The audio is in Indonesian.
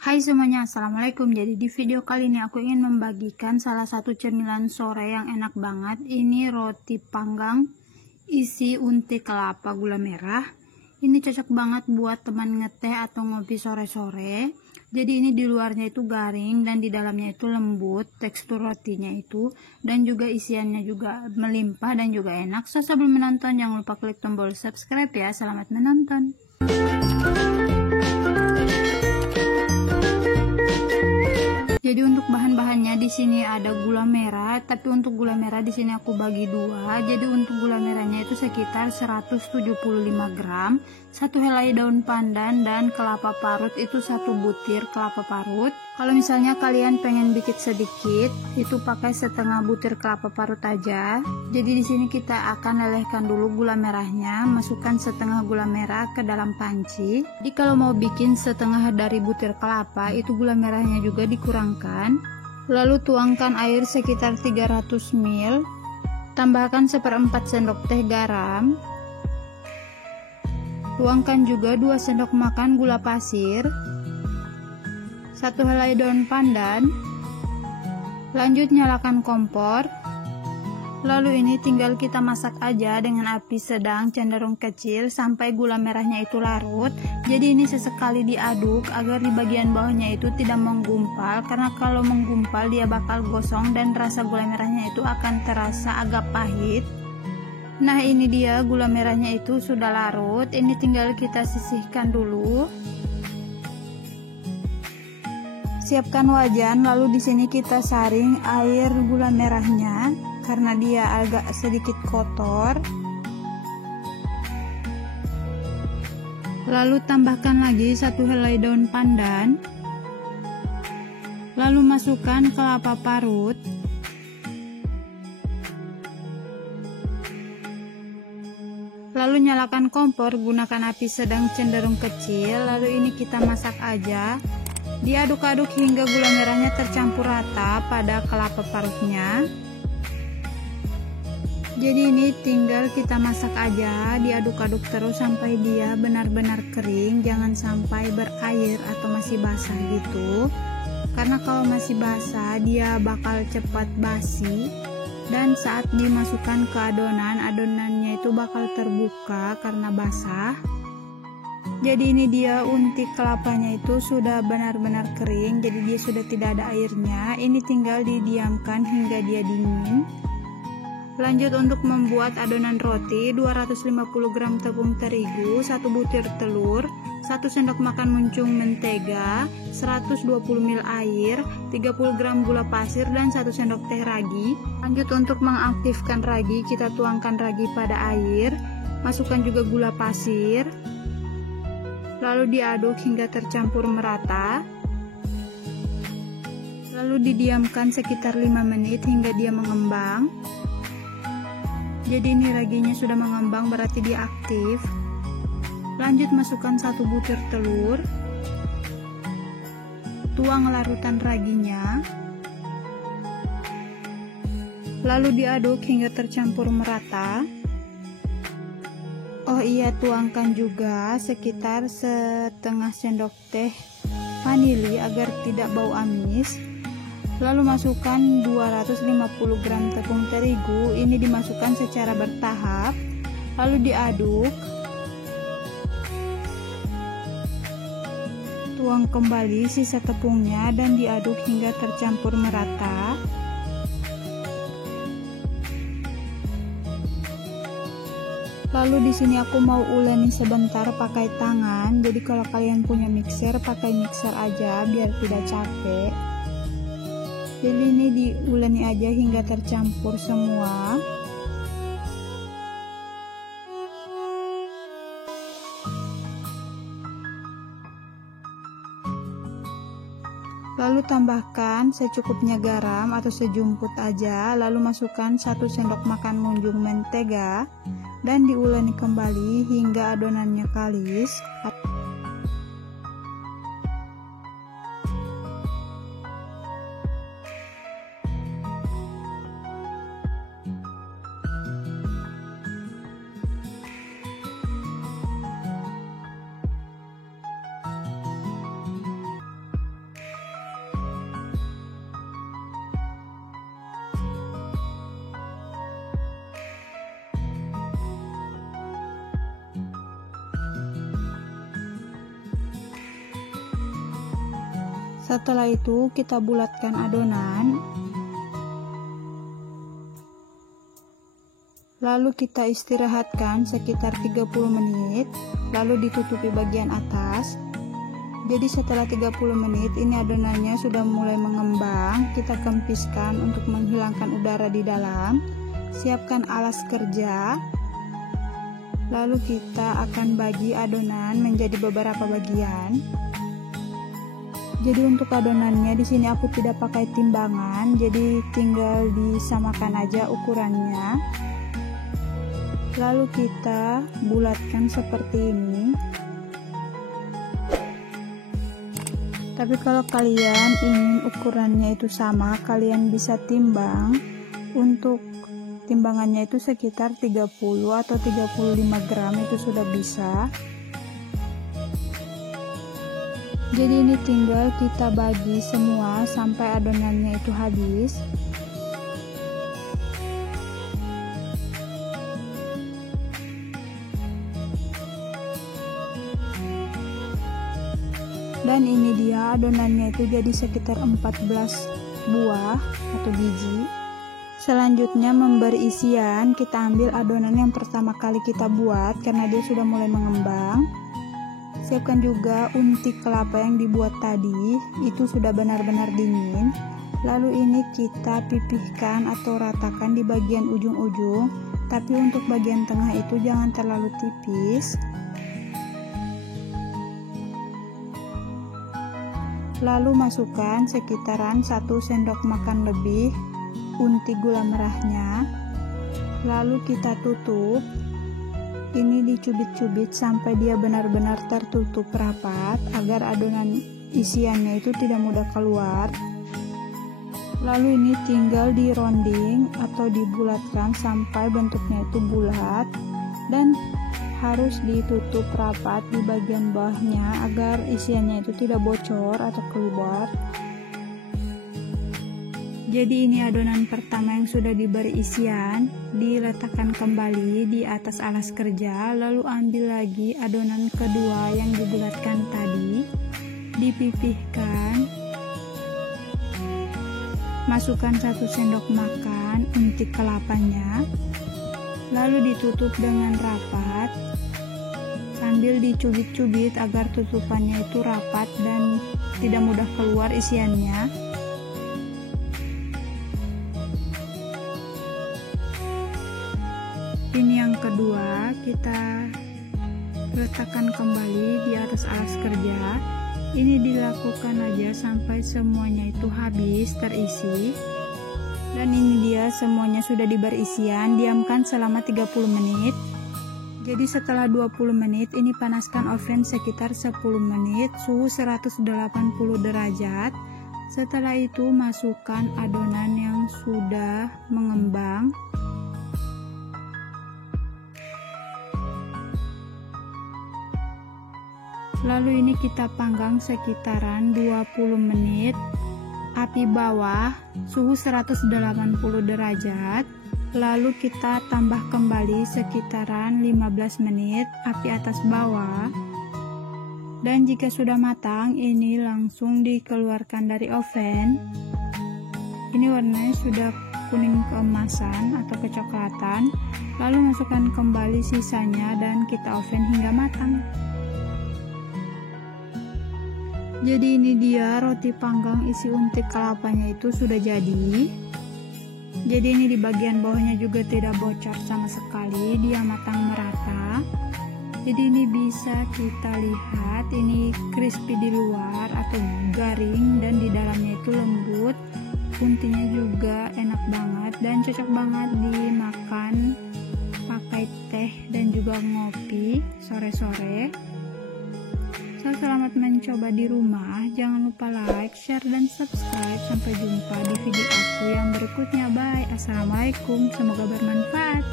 Hai semuanya, assalamualaikum. Jadi di video kali ini aku ingin membagikan salah satu cemilan sore yang enak banget. Ini roti panggang isi unti kelapa gula merah. Ini cocok banget buat teman ngeteh atau ngopi sore-sore. Jadi ini di luarnya itu garing dan di dalamnya itu lembut tekstur rotinya itu, dan juga isiannya juga melimpah dan juga enak. So sebelum menonton jangan lupa klik tombol subscribe ya. Selamat menonton. Jadi untuk bahan-bahannya di sini ada gula merah, tapi untuk gula merah di sini aku bagi dua. Jadi untuk gula merahnya itu sekitar 175 gram, 1 helai daun pandan, dan kelapa parut itu 1 butir kelapa parut. Kalau misalnya kalian pengen bikin sedikit, itu pakai setengah butir kelapa parut aja. Jadi di sini kita akan lelehkan dulu gula merahnya, masukkan setengah gula merah ke dalam panci. Jadi kalau mau bikin setengah dari butir kelapa, itu gula merahnya juga dikurangkan. Lalu tuangkan air sekitar 300 ml, tambahkan 1/4 sendok teh garam, tuangkan juga 2 sendok makan gula pasir, 1 helai daun pandan. Lanjut nyalakan kompor. Lalu ini tinggal kita masak aja dengan api sedang cenderung kecil sampai gula merahnya itu larut. Jadi ini sesekali diaduk agar di bagian bawahnya itu tidak menggumpal, karena kalau menggumpal dia bakal gosong dan rasa gula merahnya itu akan terasa agak pahit. Nah ini dia gula merahnya itu sudah larut. Ini tinggal kita sisihkan dulu. Siapkan wajan, lalu di sini kita saring air gula merahnya karena dia agak sedikit kotor. Lalu tambahkan lagi 1 helai daun pandan. Lalu masukkan kelapa parut. Lalu nyalakan kompor, gunakan api sedang cenderung kecil. Lalu ini kita masak aja. Diaduk-aduk hingga gula merahnya tercampur rata pada kelapa parutnya. Jadi ini tinggal kita masak aja, diaduk-aduk terus sampai dia benar-benar kering, jangan sampai berair atau masih basah gitu. Karena kalau masih basah dia bakal cepat basi, dan saat dimasukkan ke adonan, adonannya itu bakal terbuka karena basah. Jadi ini dia unti kelapanya itu sudah benar-benar kering, jadi dia sudah tidak ada airnya. Ini tinggal didiamkan hingga dia dingin. Lanjut untuk membuat adonan roti. 250 gram tepung terigu, 1 butir telur, 1 sendok makan muncung mentega, 120 ml air, 30 gram gula pasir, dan 1 sendok teh ragi. Lanjut untuk mengaktifkan ragi, kita tuangkan ragi pada air, masukkan juga gula pasir, lalu diaduk hingga tercampur merata. Lalu didiamkan sekitar 5 menit hingga dia mengembang. Jadi ini raginya sudah mengembang, berarti dia aktif. Lanjut masukkan 1 butir telur, tuang larutan raginya, lalu diaduk hingga tercampur merata. Oh iya, tuangkan juga sekitar setengah sendok teh vanili agar tidak bau amis. Lalu masukkan 250 gram tepung terigu, ini dimasukkan secara bertahap, lalu diaduk. Tuang kembali sisa tepungnya dan diaduk hingga tercampur merata. Lalu di sini aku mau uleni sebentar pakai tangan. Jadi kalau kalian punya mixer, pakai mixer aja biar tidak capek. Jadi ini diuleni aja hingga tercampur semua. Lalu tambahkan secukupnya garam atau sejumput aja. Lalu masukkan 1 sendok makan munjung mentega dan diuleni kembali hingga adonannya kalis. Setelah itu kita bulatkan adonan, lalu kita istirahatkan sekitar 30 menit, lalu ditutupi bagian atas. Jadi setelah 30 menit ini adonannya sudah mulai mengembang, kita kempiskan untuk menghilangkan udara di dalam. Siapkan alas kerja, lalu kita akan bagi adonan menjadi beberapa bagian. Jadi untuk adonannya di sini aku tidak pakai timbangan, jadi tinggal disamakan aja ukurannya. Lalu kita bulatkan seperti ini. Tapi kalau kalian ingin ukurannya itu sama, kalian bisa timbang. Untuk timbangannya itu sekitar 30 atau 35 gram itu sudah bisa. Jadi ini tinggal kita bagi semua sampai adonannya itu habis. Dan ini dia adonannya itu jadi sekitar 14 buah atau biji. Selanjutnya memberi isian, kita ambil adonan yang pertama kali kita buat karena dia sudah mulai mengembang. Siapkan juga unti kelapa yang dibuat tadi, itu sudah benar-benar dingin. Lalu ini kita pipihkan atau ratakan di bagian ujung-ujung, tapi untuk bagian tengah itu jangan terlalu tipis. Lalu masukkan sekitaran 1 sendok makan lebih unti gula merahnya. Lalu kita tutup. Ini dicubit-cubit sampai dia benar-benar tertutup rapat agar adonan isiannya itu tidak mudah keluar. Lalu ini tinggal dironding atau dibulatkan sampai bentuknya itu bulat dan harus ditutup rapat di bagian bawahnya agar isiannya itu tidak bocor atau keluar. Jadi ini adonan pertama yang sudah diberi isian, diletakkan kembali di atas alas kerja, lalu ambil lagi adonan kedua yang dibulatkan tadi, dipipihkan, masukkan 1 sendok makan unti kelapanya, lalu ditutup dengan rapat sambil dicubit-cubit agar tutupannya itu rapat dan tidak mudah keluar isiannya. Ini yang kedua, kita letakkan kembali di atas alas kerja. Ini dilakukan aja sampai semuanya itu habis terisi. Dan ini dia semuanya sudah diberi isian, diamkan selama 30 menit. Jadi setelah 20 menit ini panaskan oven sekitar 10 menit, suhu 180 derajat. Setelah itu masukkan adonan yang sudah mengembang. Lalu ini kita panggang sekitaran 20 menit. Api bawah, suhu 180 derajat. Lalu kita tambah kembali sekitaran 15 menit, api atas bawah. Dan jika sudah matang, ini langsung dikeluarkan dari oven. Ini warnanya sudah kuning keemasan atau kecoklatan. Lalu masukkan kembali sisanya dan kita oven hingga matang. Jadi ini dia roti panggang isi unti kelapanya itu sudah jadi. Jadi ini di bagian bawahnya juga tidak bocor sama sekali, dia matang merata. Jadi ini bisa kita lihat ini crispy di luar atau garing dan di dalamnya itu lembut. Untinya juga enak banget dan cocok banget dimakan pakai teh dan juga ngopi sore-sore. So, selamat mencoba di rumah. Jangan lupa like, share, dan subscribe. Sampai jumpa di video aku yang berikutnya. Bye. Assalamualaikum. Semoga bermanfaat.